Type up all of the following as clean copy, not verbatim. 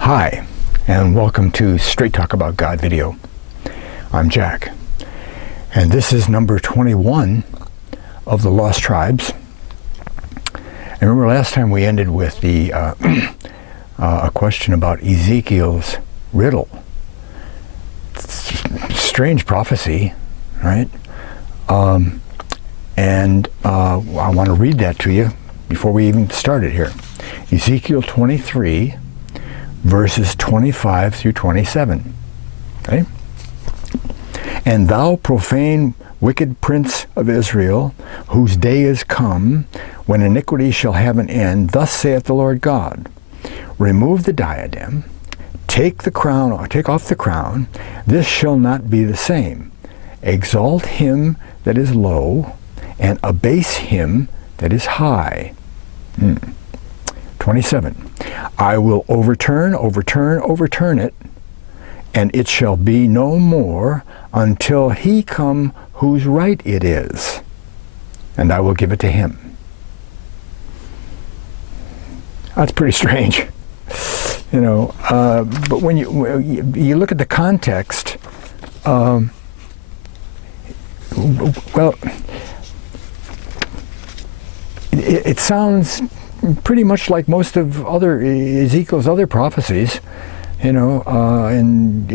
Hi, and welcome to Straight Talk About God video. I'm Jack, and this is number 21 of the Lost Tribes. And remember last time we ended with the a question about Ezekiel's riddle. Strange prophecy, right? And I want to read that to you before we even start it here. Ezekiel 23, verses 25 through 27. Okay? And thou profane, wicked prince of Israel, whose day is come, when iniquity shall have an end, thus saith the Lord God, remove the diadem, take off the crown, this shall not be the same. Exalt him that is low, and abase him that is high. 27. I will overturn it, and it shall be no more until he come whose right it is, and I will give it to him. That's pretty strange, you know. But when you look at the context, well, it sounds pretty much like most of Ezekiel's other prophecies, you know, and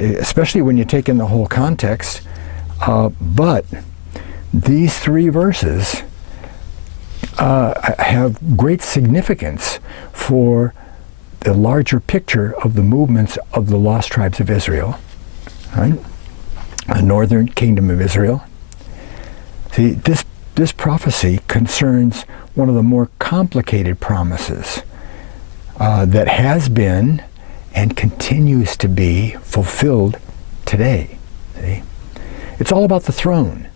especially when you take in the whole context. But these three verses have great significance for the larger picture of the movements of the lost tribes of Israel, right? The northern kingdom of Israel. See, this prophecy concerns one of the more complicated promises that has been and continues to be fulfilled today. See? It's all about the throne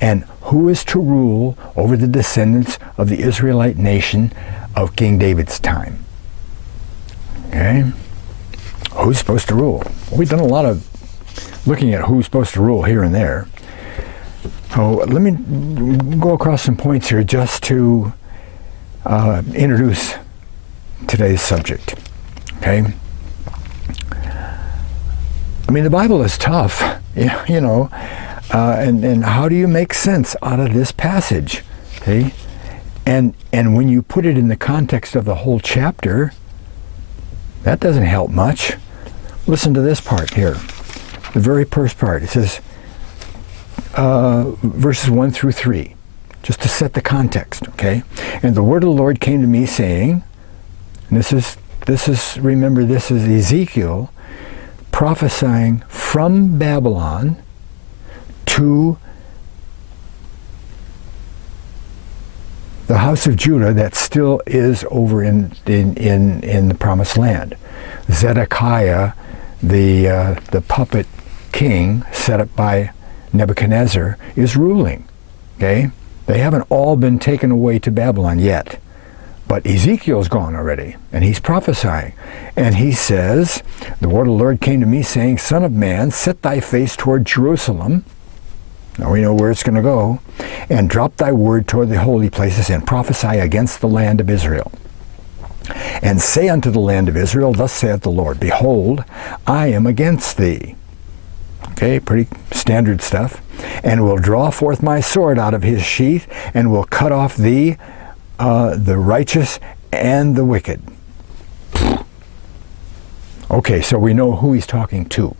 and who is to rule over the descendants of the Israelite nation of King David's time. Okay? Who's supposed to rule? Well, we've done a lot of looking at who's supposed to rule here and there. So let me go across some points here just to introduce today's subject. Okay? I mean, the Bible is tough, you know, and how do you make sense out of this passage? Okay? And when you put it in the context of the whole chapter, that doesn't help much. Listen to this part here, the very first part. It says, verses 1 through 3, just to set the context, okay? And the word of the Lord came to me saying, and this is remember, this is Ezekiel prophesying from Babylon to the house of Judah that still is over in the promised land. Zedekiah, the puppet king set up by Nebuchadnezzar, is ruling. Okay? They haven't all been taken away to Babylon yet. But Ezekiel's gone already, and he's prophesying. And he says, the word of the Lord came to me saying, Son of man, set thy face toward Jerusalem. Now we know where it's going to go. And drop thy word toward the holy places, and prophesy against the land of Israel. And say unto the land of Israel, Thus saith the Lord, Behold, I am against thee. Okay, pretty standard stuff. And will draw forth my sword out of his sheath, and will cut off thee, the righteous and the wicked. Okay, so we know who he's talking to.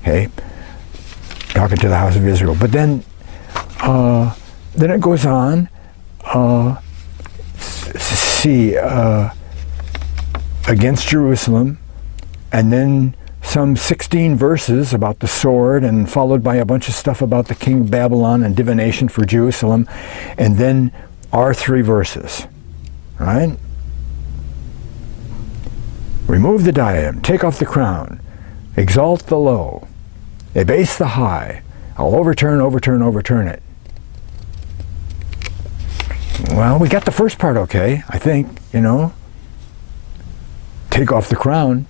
Okay, talking to the house of Israel. But then it goes on. Against Jerusalem, and then some 16 verses about the sword, and followed by a bunch of stuff about the king of Babylon and divination for Jerusalem, and then our 3 verses, right? Remove the diadem, take off the crown, exalt the low, abase the high, I'll overturn it. Well, we got the first part okay, I think, you know. Take off the crown.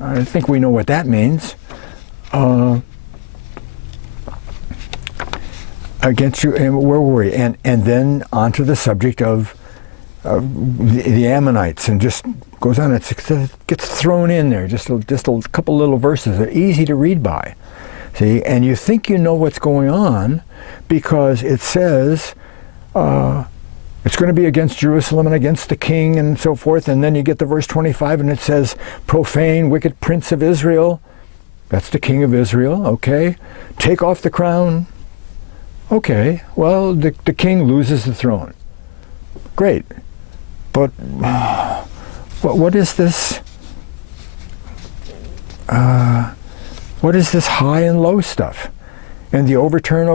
I think we know what that means. Against you, and where were we? And then onto the subject of the Ammonites, and just goes on. It gets thrown in there, just a couple little verses. They're easy to read by. See, and you think you know what's going on because it says it's going to be against Jerusalem and against the king and so forth. And then you get to verse 25 and it says, profane, wicked prince of Israel. That's the king of Israel, okay. Take off the crown. Okay, well, the king loses the throne. Great. But what is this? What is this high and low stuff? And the overturn?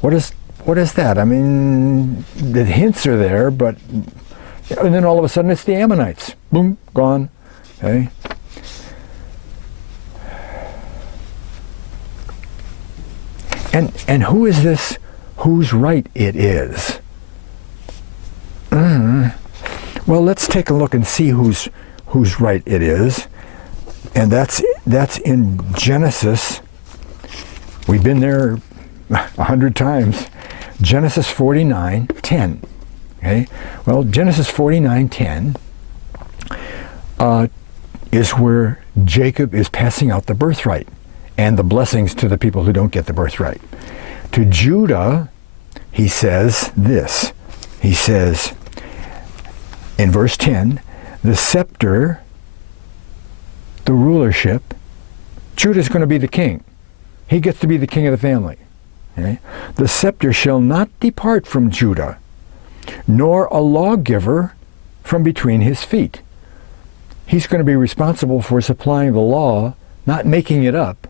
What is that? I mean, the hints are there, but and then all of a sudden it's the Ammonites. Boom, gone. Okay. And who is this? Whose right it is? Well, let's take a look and see whose right it is. And that's in Genesis. We've been there 100 times. Genesis 49:10. Okay. Well, Genesis 49:10 is where Jacob is passing out the birthright and the blessings to the people who don't get the birthright. To Judah, he says this. He says in verse 10, the scepter, the rulership, Judah's going to be the king. He gets to be the king of the family. Okay? The scepter shall not depart from Judah, nor a lawgiver from between his feet. He's going to be responsible for supplying the law, not making it up,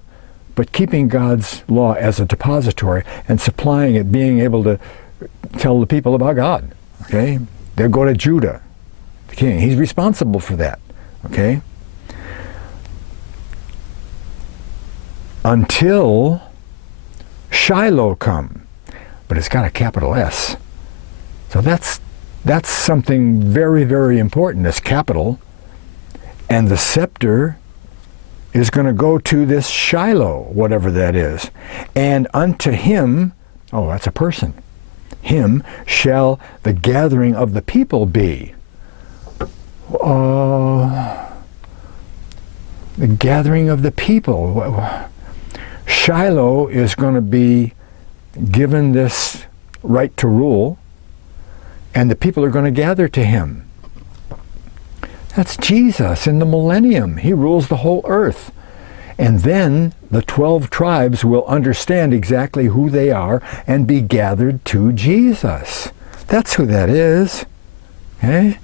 but keeping God's law as a depository and supplying it, being able to tell the people about God. Okay? They'll go to Judah, the king. He's responsible for that. Okay? Until Shiloh come. But it's got a capital S. So that's something very, very important, this capital. And the scepter is going to go to this Shiloh, whatever that is. And unto him, oh, that's a person. Him shall the gathering of the people be. The gathering of the people. Shiloh is going to be given this right to rule, and the people are going to gather to him. That's Jesus in the millennium. He rules the whole earth. And then the 12 tribes will understand exactly who they are and be gathered to Jesus. That's who that is. Okay?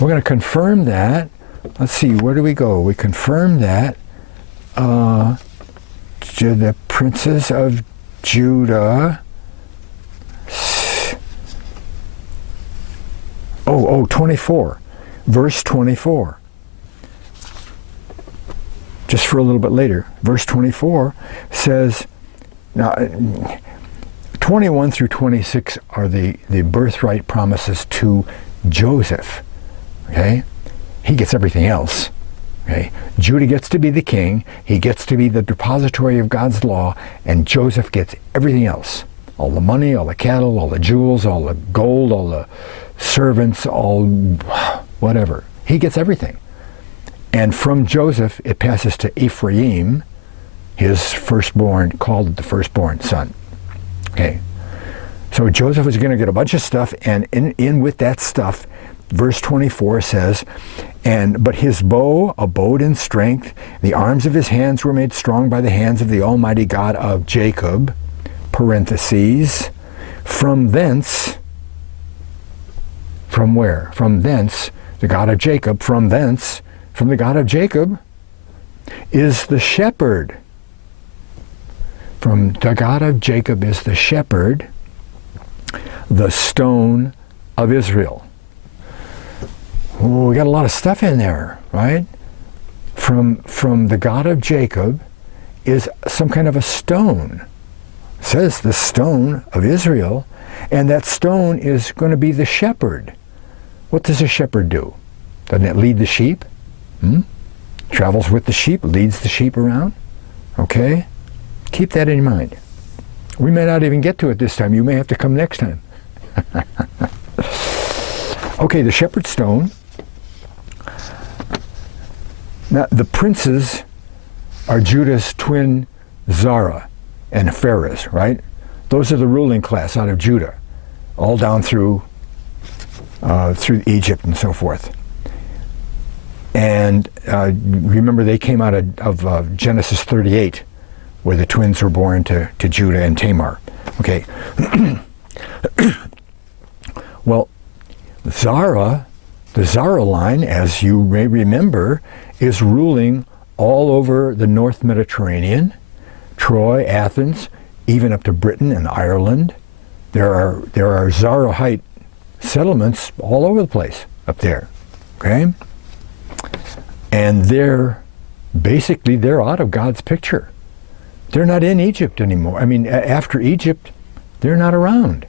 We're going to confirm that. Let's see, where do we go? We confirm that to the princes of Judah. 24. Verse 24. Just for a little bit later. Verse 24 says, now 21 through 26 are the birthright promises to Joseph. Okay? He gets everything else. Okay? Judah gets to be the king. He gets to be the depository of God's law. And Joseph gets everything else. All the money, all the cattle, all the jewels, all the gold, all the servants, all whatever. He gets everything. And from Joseph, it passes to Ephraim, his firstborn, called the firstborn son. Okay. So Joseph is going to get a bunch of stuff, and in with that stuff, verse 24 says, but his bow abode in strength, the arms of his hands were made strong by the hands of the Almighty God of Jacob, parentheses, from thence, from where? From thence, the God of Jacob, from thence, from the God of Jacob, is the shepherd. From the God of Jacob is the shepherd, the stone of Israel. Oh, we got a lot of stuff in there, right? From the God of Jacob is some kind of a stone. It says the stone of Israel, and that stone is going to be the shepherd. What does a shepherd do? Doesn't it lead the sheep? Travels with the sheep, leads the sheep around. Okay? Keep that in mind. We may not even get to it this time. You may have to come next time. Okay, the shepherd's stone. Now, the princes are Judah's twin Zara and Pharez, right? Those are the ruling class out of Judah, all down through Egypt and so forth. And remember, they came out of Genesis 38, where the twins were born to Judah and Tamar. Okay. Well, Zara, the Zara line, as you may remember, is ruling all over the North Mediterranean, Troy, Athens, even up to Britain and Ireland. There are Zarahite settlements all over the place up there, okay? And they're out of God's picture. They're not in Egypt anymore. I mean, after Egypt, they're not around.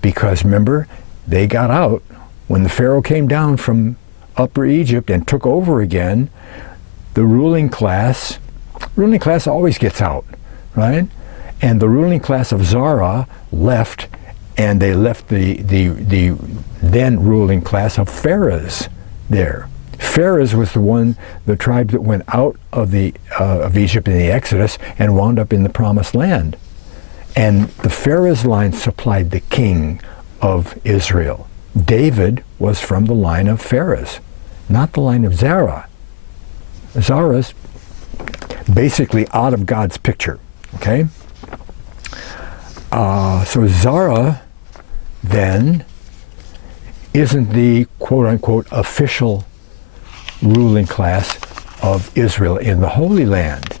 Because remember, they got out when the Pharaoh came down from Upper Egypt and took over again. The ruling class always gets out, right? And the ruling class of Zara left, and they left the then ruling class of Pharez there. Pharez was the tribe that went out of Egypt in the Exodus and wound up in the Promised Land. And the Pharez line supplied the king of Israel. David was from the line of Pharez, not the line of Zara. Zara's basically out of God's picture, okay? So Zara then isn't the quote-unquote official ruling class of Israel in the Holy Land.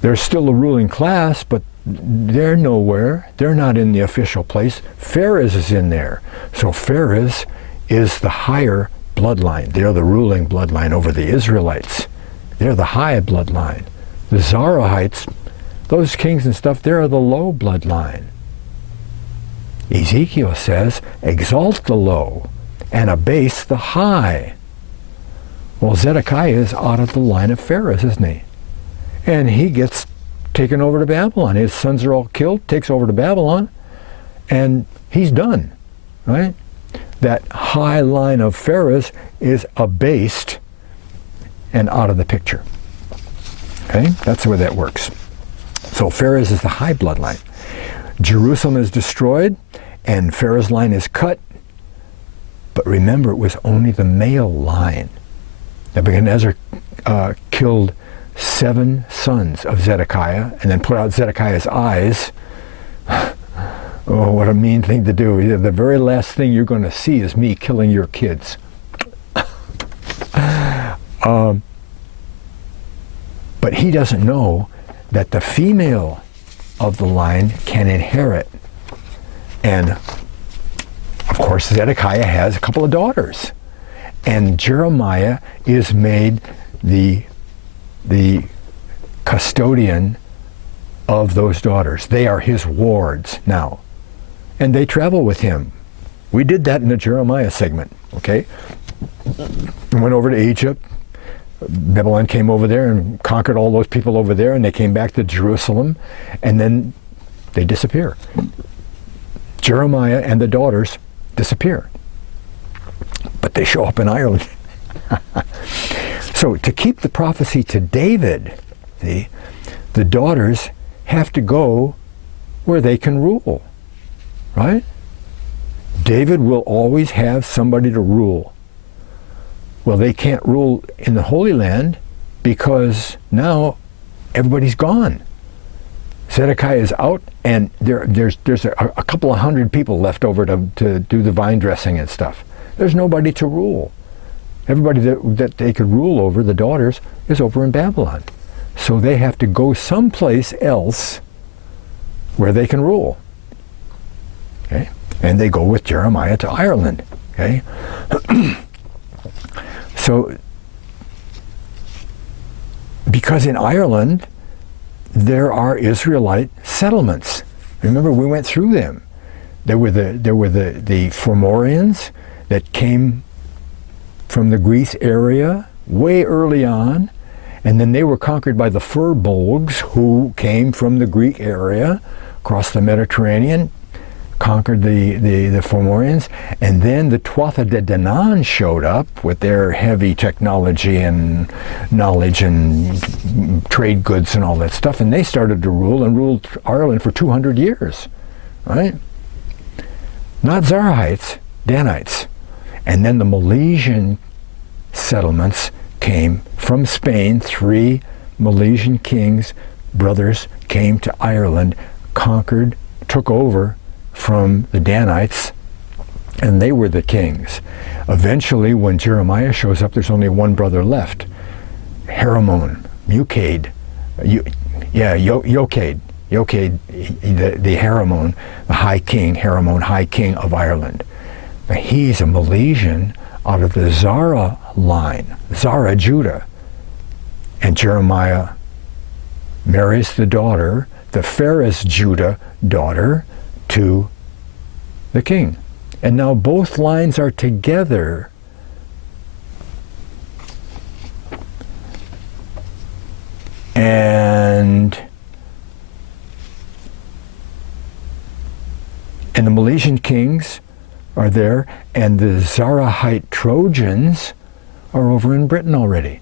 They're still a ruling class, but they're nowhere. They're not in the official place. Pharez is in there. So Pharez is the higher bloodline. They're the ruling bloodline over the Israelites. They're the high bloodline. The Zarahites, those kings and stuff, they're the low bloodline. Ezekiel says, exalt the low and abase the high. Well, Zedekiah is out of the line of Pharez, isn't he? And he gets taken over to Babylon. His sons are all killed, takes over to Babylon, and he's done, right? That high line of Pharez is abased and out of the picture. Okay? That's the way that works. So Pharez is the high bloodline. Jerusalem is destroyed, and Pharez's line is cut. But remember, it was only the male line. Nebuchadnezzar killed 7 sons of Zedekiah and then put out Zedekiah's eyes. Oh, what a mean thing to do. The very last thing you're going to see is me killing your kids. But he doesn't know that the female of the line can inherit. And, of course, Zedekiah has a couple of daughters. And Jeremiah is made the custodian of those daughters. They are his wards now. And they travel with him. We did that in the Jeremiah segment, okay? Went over to Egypt. Babylon came over there and conquered all those people over there, and they came back to Jerusalem, and then they disappear. Jeremiah and the daughters disappear. But they show up in Ireland. So to keep the prophecy to David, the daughters have to go where they can rule, right? David will always have somebody to rule. Well, they can't rule in the Holy Land because now everybody's gone. Zedekiah is out, and there's a couple of hundred people left over to do the vine dressing and stuff. There's nobody to rule. Everybody that they could rule over, the daughters, is over in Babylon. So they have to go someplace else where they can rule. Okay? And they go with Jeremiah to Ireland. Okay? So, because in Ireland, there are Israelite settlements. Remember, we went through them. There were the Fomorians that came from the Greece area way early on, and then they were conquered by the Furbolgs, who came from the Greek area, across the Mediterranean, conquered the Fomorians, and then the Tuatha De Danann showed up with their heavy technology and knowledge and trade goods and all that stuff, and they started to rule and ruled Ireland for 200 years, right? Not Zarahites, Danites. And then the Milesian settlements came from Spain. 3 Milesian kings, brothers, came to Ireland, conquered, took over from the Danites, and they were the kings. Eventually, when Jeremiah shows up, there's only one brother left, Haramon, Mucade, Yocade, the Haramon, the high king, Haramon, high king of Ireland. Now, he's a Milesian out of the Zara line, Zara, Judah. And Jeremiah marries the daughter, the Pharez Judah daughter, to the king. And now both lines are together. And the Milesian kings are there, and the Zarahite Trojans are over in Britain already.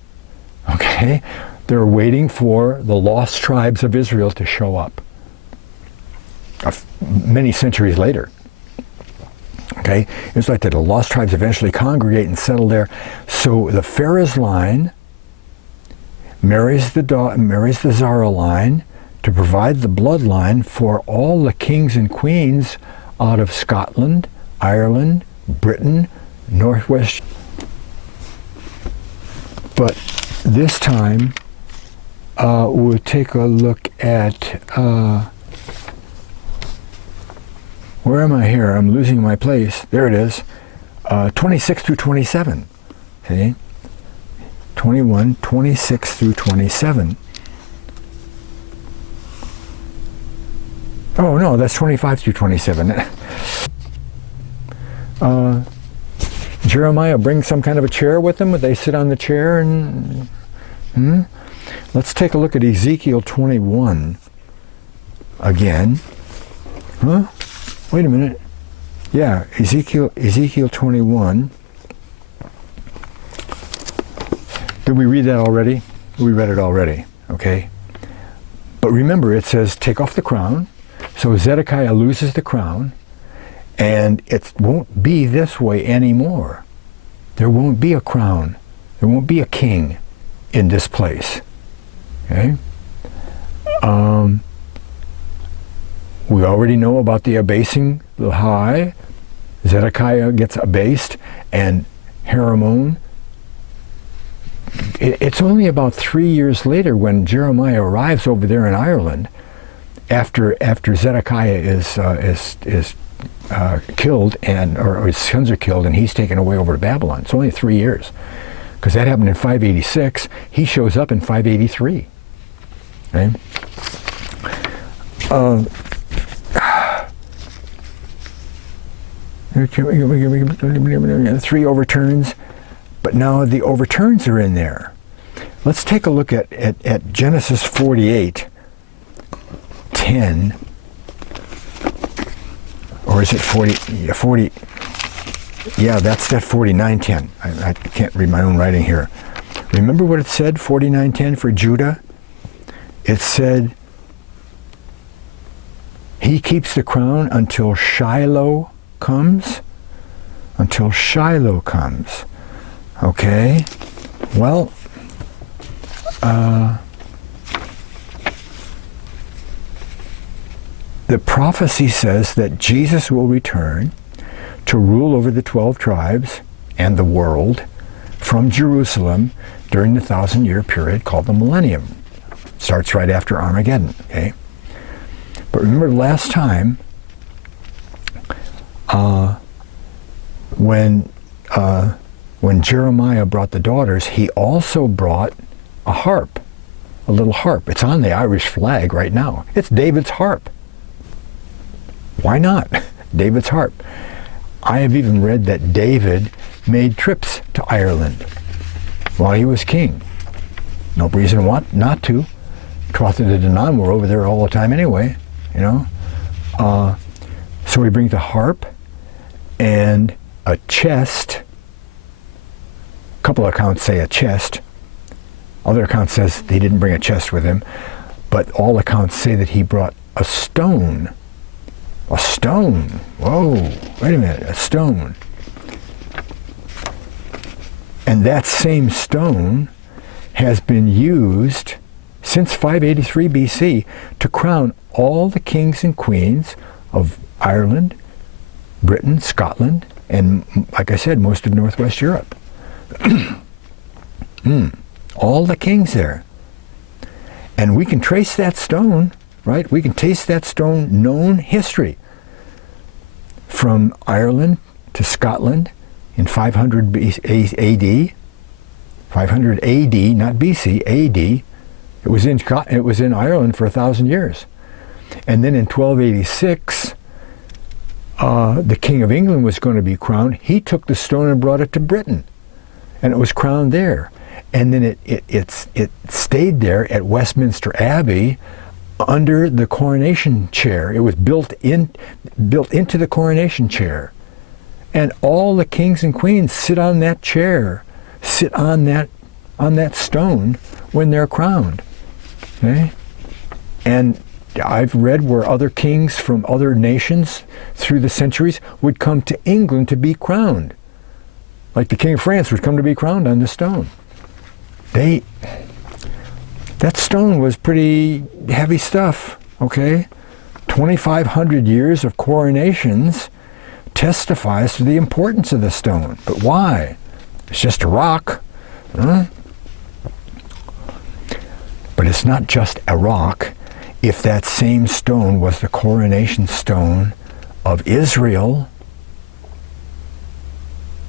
Okay? They're waiting for the lost tribes of Israel to show up. Many centuries later. Okay? It's like that the lost tribes eventually congregate and settle there. So the Pharez line marries the Zara line to provide the bloodline for all the kings and queens out of Scotland, Ireland, Britain, Northwest. But this time, we'll take a look at, where am I here? I'm losing my place. There it is. 26 through 27. See? 21, 26 through 27. Oh no, that's 25 through 27. Jeremiah brings some kind of a chair with him. They sit on the chair and... Let's take a look at Ezekiel 21 again. Huh? Wait a minute. Yeah, Ezekiel 21. Did we read that already? We read it already, okay? But remember, it says, take off the crown. So Zedekiah loses the crown, and it won't be this way anymore. There won't be a crown. There won't be a king in this place. Okay? We already know about the abasing the high. Zedekiah gets abased, and Haramon. It's only about 3 years later when Jeremiah arrives over there in Ireland, after Zedekiah is killed, or his sons are killed, and he's taken away over to Babylon. It's only 3 years, because that happened in 586. He shows up in 583. Okay? Three overturns, but now the overturns are in there. Let's take a look at Genesis 48:10, or is it 40? Yeah, that's that 49:10. I can't read my own writing here. Remember what it said, 49:10 for Judah? It said, he keeps the crown until Shiloh comes. Until Shiloh comes. Okay? Well, the prophecy says that Jesus will return to rule over the 12 tribes and the world from Jerusalem during the 1,000-year period called the millennium. Starts right after Armageddon, okay? But remember last time, when Jeremiah brought the daughters, he also brought a harp, a little harp. It's on the Irish flag right now. It's David's harp. Why not? David's harp. I have even read that David made trips to Ireland while he was king. No reason not to. Tuatha De Danann were over there all the time anyway, you know. So So he brings a harp and a chest. A couple of accounts say a chest. Other accounts says he didn't bring a chest with him. But all accounts say that he brought a stone. A stone. Whoa, wait a minute, a stone. And that same stone has been used since 583 BC to crown all the kings and queens of Ireland, Britain, Scotland, and, like I said, most of Northwest Europe. All the kings there. And we can trace that stone, right? We can trace that stone known history from Ireland to Scotland in 500 AD, 500 AD, not BC, AD. It was in Ireland for 1,000 years. And then in 1286, the King of England was going to be crowned. He took the stone and brought it to Britain, and it was crowned there. And then it stayed there at Westminster Abbey under the coronation chair. It was built into the coronation chair. And all the kings and queens sit on that chair, sit on that stone when they're crowned. Okay? And I've read where other kings from other nations through the centuries would come to England to be crowned. Like the King of France would come to be crowned on this stone. That stone was pretty heavy stuff, okay? 2,500 years of coronations testifies to the importance of the stone. But why? It's just a rock. Huh? But it's not just a rock. If that same stone was the coronation stone of Israel,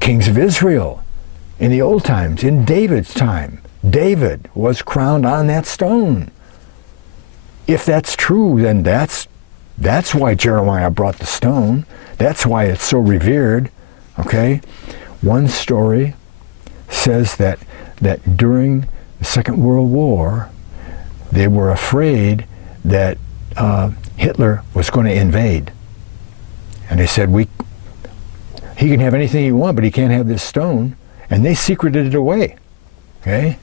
kings of Israel, in the old times, in David's time, David was crowned on that stone. If that's true, then that's why Jeremiah brought the stone. That's why it's so revered. Okay? One story says that during the Second World War, they were afraid that Hitler was going to invade. And they said, he can have anything he wants, but he can't have this stone. And they secreted it away. Okay?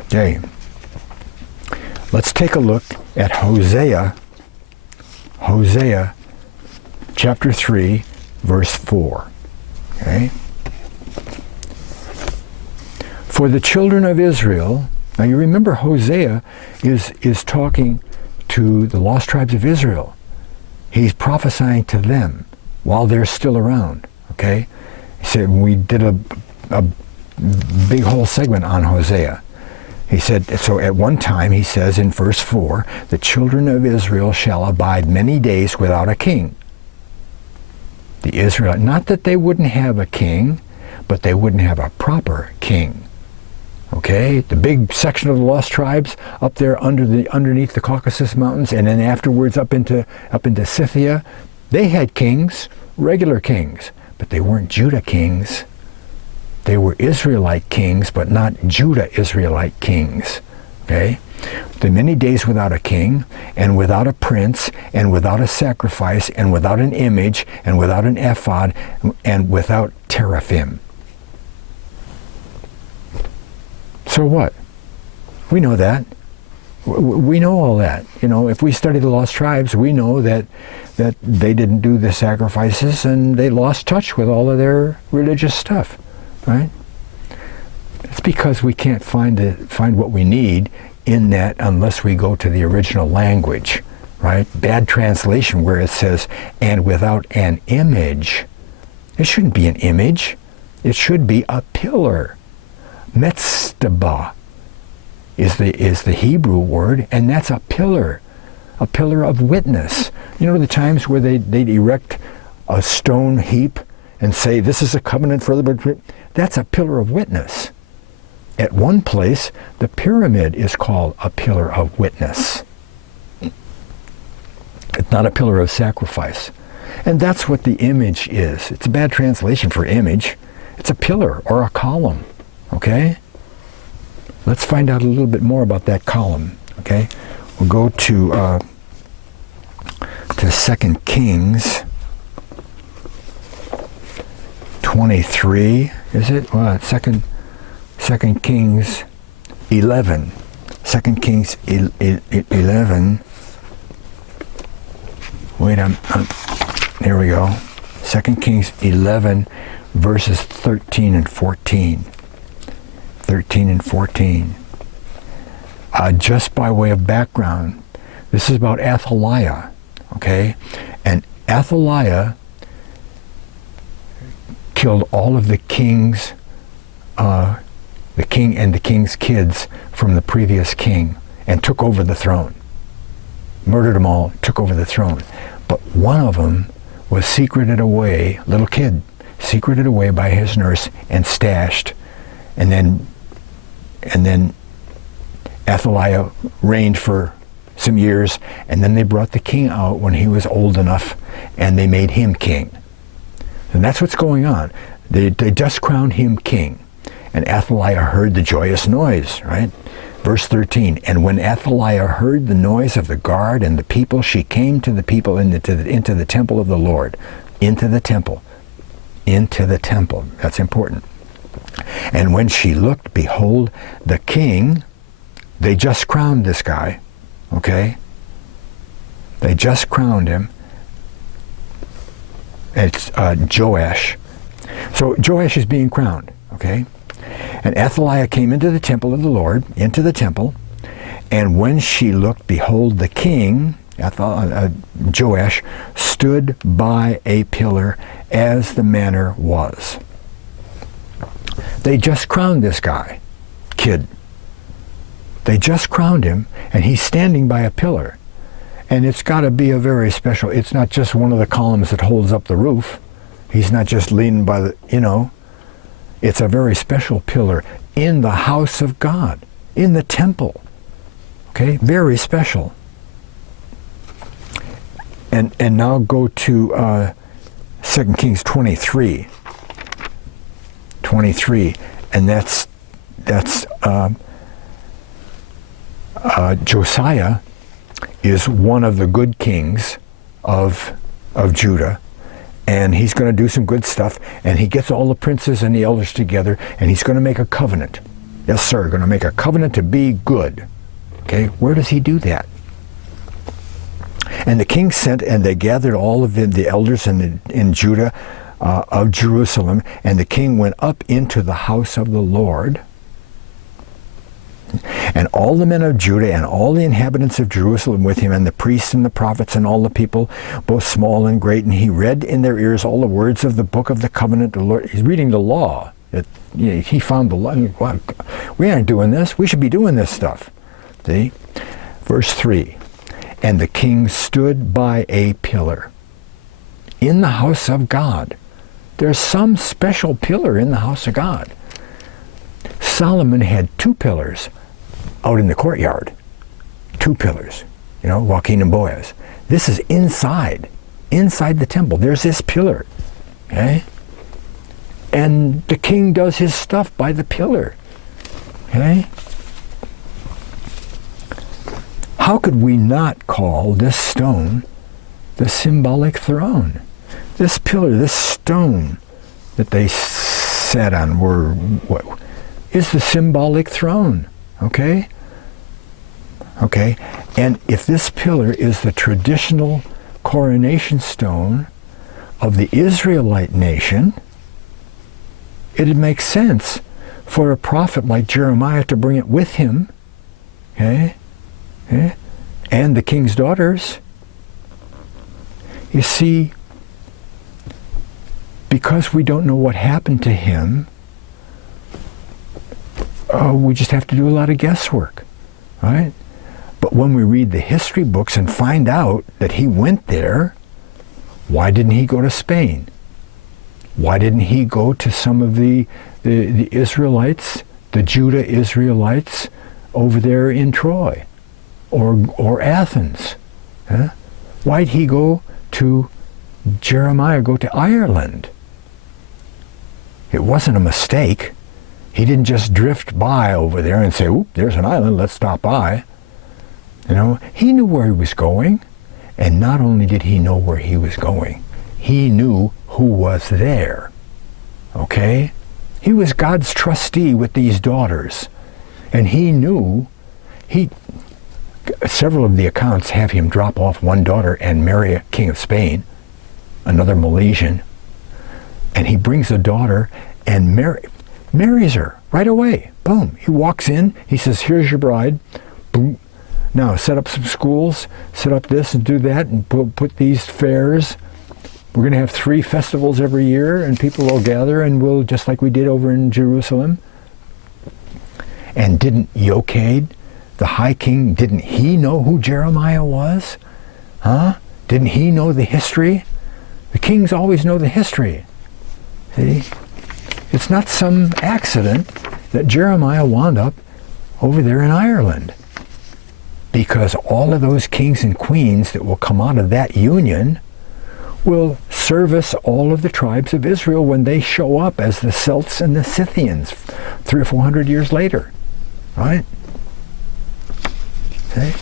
Okay. Let's take a look at Hosea chapter 3, verse 4. Okay? For the children of Israel, now you remember Hosea is talking to the lost tribes of Israel. He's prophesying to them while they're still around. Okay? He said, we did a big whole segment on Hosea. He said, so at one time, he says in verse 4, the children of Israel shall abide many days without a king. The Israelite, not that they wouldn't have a king, but they wouldn't have a proper king. Okay, the big section of the lost tribes up there underneath the Caucasus Mountains, and then afterwards up into Scythia, they had kings, regular kings, but they weren't Judah kings. They were Israelite kings, but not Judah Israelite kings. Okay? The many days without a king, and without a prince, and without a sacrifice, and without an image, and without an ephod, and without teraphim. So what? We know that. We know all that. You know, if we study the lost tribes, we know that they didn't do the sacrifices, and they lost touch with all of their religious stuff. Right? It's because we can't find what we need in that unless we go to the original language, right? Bad translation where it says, and without an image. It shouldn't be an image. It should be a pillar. Metztaba is the Hebrew word, and that's a pillar of witness. You know the times where they'd erect a stone heap and say, this is a covenant for the... That's a pillar of witness. At one place, the pyramid is called a pillar of witness. It's not a pillar of sacrifice. And that's what the image is. It's a bad translation for image. It's a pillar or a column. Okay? Let's find out a little bit more about that column. Okay? We'll go to to 2 Kings 23, is it? Well, it's 2 Kings 11. 2 Kings 11. Wait, there we go. 2 Kings 11, verses 13 and 14. 13 and 14. Just by way of background, this is about Athaliah, okay? And Athaliah killed all of the king's, the king and the king's kids from the previous king and took over the throne. Murdered them all, took over the throne. But one of them was secreted away, little kid, secreted away by his nurse and stashed. And then Athaliah reigned for some years, and then they brought the king out when he was old enough, and they made him king. And that's what's going on. They just crowned him king. And Athaliah heard the joyous noise, right? Verse 13, and when Athaliah heard the noise of the guard and the people, she came to the people into the temple of the Lord. Into the temple. Into the temple. That's important. And when she looked, behold, the king, they just crowned this guy, okay? They just crowned him. It's Joash. So Joash is being crowned, okay? And Athaliah came into the temple of the Lord, into the temple, and when she looked, behold, the king, Joash, stood by a pillar as the manner was. They just crowned this guy, kid. They just crowned him, and he's standing by a pillar. And it's got to be a very special, it's not just one of the columns that holds up the roof. He's not just leaning by the, it's a very special pillar in the house of God, in the temple. Okay, very special. And now go to 2 Kings 23. 23, and that's Josiah is one of the good kings of Judah, and he's going to do some good stuff, and he gets all the princes and the elders together, and he's going to make a covenant. Yes, sir, going to make a covenant to be good. Okay, where does he do that? And the king sent, and they gathered all of the elders in Judah of Jerusalem, and the king went up into the house of the Lord. And all the men of Judah and all the inhabitants of Jerusalem with him, and the priests and the prophets and all the people, both small and great, and he read in their ears all the words of the book of the covenant of the Lord. He's reading the law. He found the law. We aren't doing this. We should be doing this stuff. See? Verse 3. And the king stood by a pillar in the house of God. There's some special pillar in the house of God. Solomon had 2 pillars out in the courtyard. 2 pillars, Joachim and Boaz. This is inside the temple. There's this pillar, okay? And the king does his stuff by the pillar, okay? How could we not call this stone the symbolic throne? This pillar, this stone that they sat on is the symbolic throne, okay? Okay, and if this pillar is the traditional coronation stone of the Israelite nation, it'd make sense for a prophet like Jeremiah to bring it with him, okay? And the king's daughters. You see, because we don't know what happened to him, we just have to do a lot of guesswork, right? But when we read the history books and find out that he went there, why didn't he go to Spain? Why didn't he go to some of the Israelites, the Judah Israelites over there in Troy or Athens? Huh? Why'd he go to Jeremiah, go to Ireland? It wasn't a mistake. He didn't just drift by over there and say, oop, there's an island, let's stop by. He knew where he was going. And not only did he know where he was going, he knew who was there. Okay? He was God's trustee with these daughters. And he knew, several of the accounts have him drop off one daughter and marry a king of Spain, another Milesian. And he brings a daughter and marries her right away. Boom. He walks in, he says, here's your bride. Boom. Now set up some schools, set up this and do that, and put these fairs. We're going to have 3 festivals every year, and people will gather, and we'll, just like we did over in Jerusalem. And didn't Yochad, the high king, didn't he know who Jeremiah was? Huh? Didn't he know the history? The kings always know the history. See? It's not some accident that Jeremiah wound up over there in Ireland. Because all of those kings and queens that will come out of that union will service all of the tribes of Israel when they show up as the Celts and the Scythians 300 or 400 years later. Right? Okay?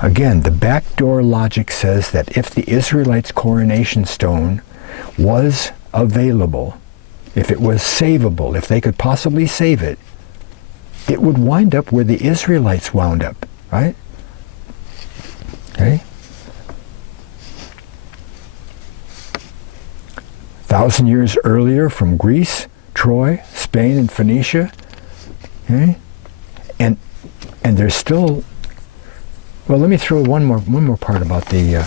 Again, the backdoor logic says that if the Israelites' coronation stone was available, if it was savable, if they could possibly save it, it would wind up where the Israelites wound up, right? Okay? 1,000 years earlier from Greece, Troy, Spain, and Phoenicia, okay? And there's still, well, let me throw one more part about the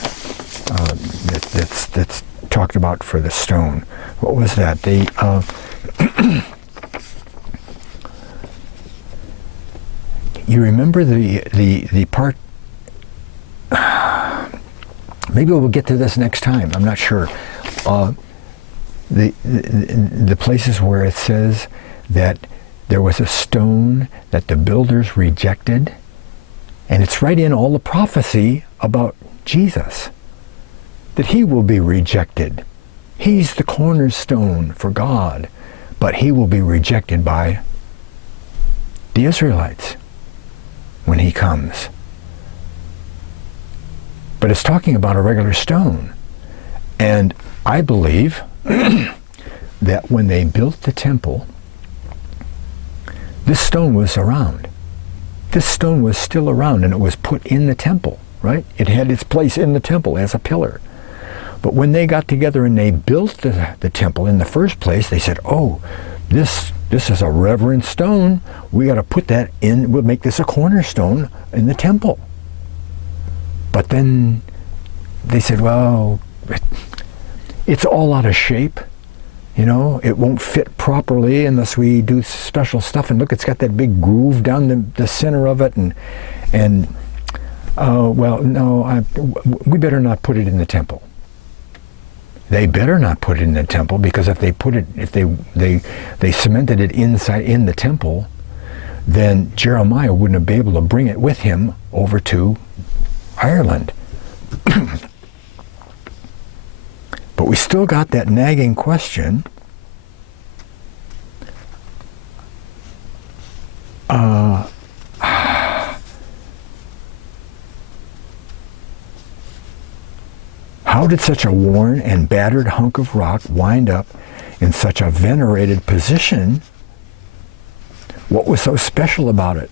that's talked about for the stone. What was that? You remember the part, maybe we'll get to this next time, I'm not sure. The places where it says that there was a stone that the builders rejected, and it's right in all the prophecy about Jesus, that he will be rejected. He's the cornerstone for God, but he will be rejected by the Israelites when he comes. But it's talking about a regular stone. And I believe that when they built the temple, this stone was around. This stone was still around, and it was put in the temple, right? It had its place in the temple as a pillar. But when they got together and they built the temple in the first place, they said, oh, this is a reverend stone. We got to put that in, we'll make this a cornerstone in the temple. But then they said, well, it's all out of shape. You know, it won't fit properly unless we do special stuff. And look, it's got that big groove down the center of it. And well, no, we better not put it in the temple. They better not put it in the temple, because if they put it, if they cemented it inside in the temple, then Jeremiah wouldn't be able to bring it with him over to Ireland. But we still got that nagging question. How did such a worn and battered hunk of rock wind up in such a venerated position? What was so special about it?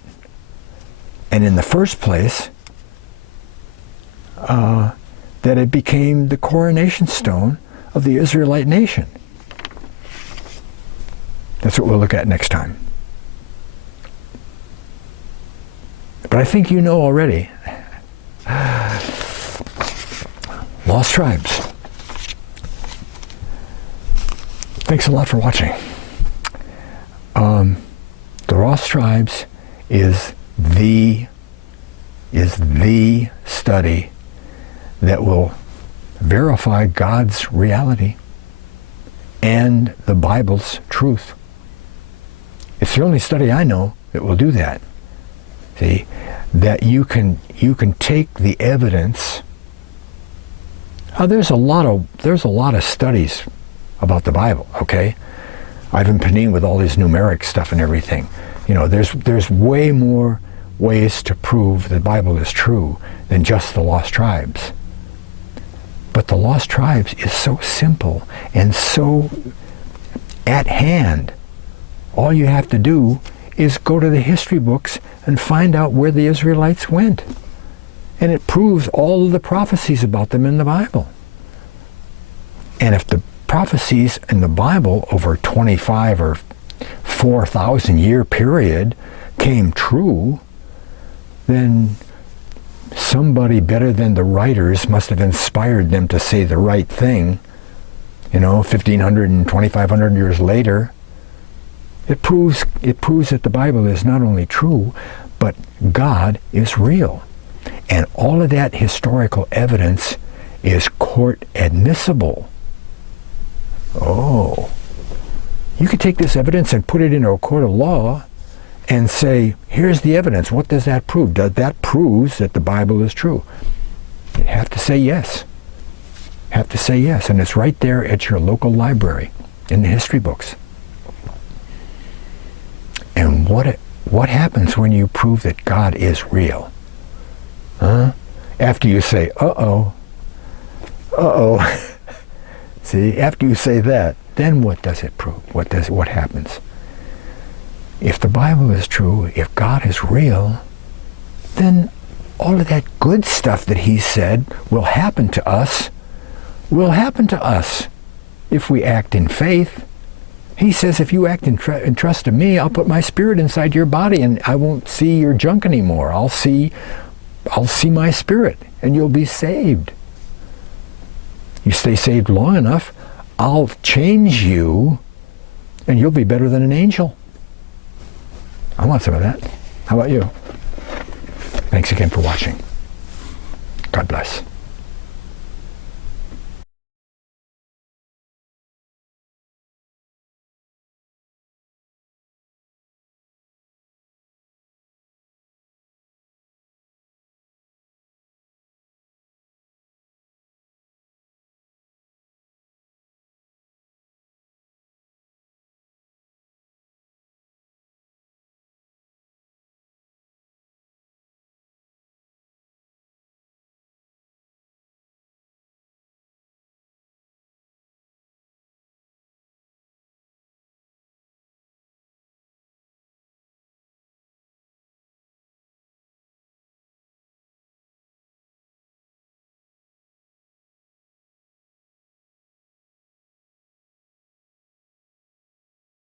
And in the first place, that it became the coronation stone of the Israelite nation. That's what we'll look at next time. But I think you know already. Lost Tribes. Thanks a lot for watching. The Lost Tribes is the study that will verify God's reality and the Bible's truth. It's the only study I know that will do that. See, that you can take the evidence. There's a lot of studies about the Bible. Okay, Ivan Panin with all his numeric stuff and everything. You know, there's way more ways to prove the Bible is true than just the lost tribes. But the lost tribes is so simple and so at hand. All you have to do is go to the history books and find out where the Israelites went. And it proves all of the prophecies about them in the Bible. And if the prophecies in the Bible over 25 or 4,000 year period came true, then somebody better than the writers must have inspired them to say the right thing. 1,500 and 2,500 years later, it proves that the Bible is not only true, but God is real. And all of that historical evidence is court admissible. Oh, you could take this evidence and put it into a court of law and say, here's the evidence. What does that prove? That proves that the Bible is true. You have to say yes. Have to say yes. And it's right there at your local library in the history books. And what happens when you prove that God is real? After you say, uh-oh. See, after you say that, then what does it prove? What happens? If the Bible is true, if God is real, then all of that good stuff that he said will happen to us if we act in faith. He says, if you act in trust in me, I'll put my spirit inside your body and I won't see your junk anymore. I'll see my spirit and you'll be saved. You stay saved long enough, I'll change you and you'll be better than an angel. I want some of that. How about you? Thanks again for watching. God bless.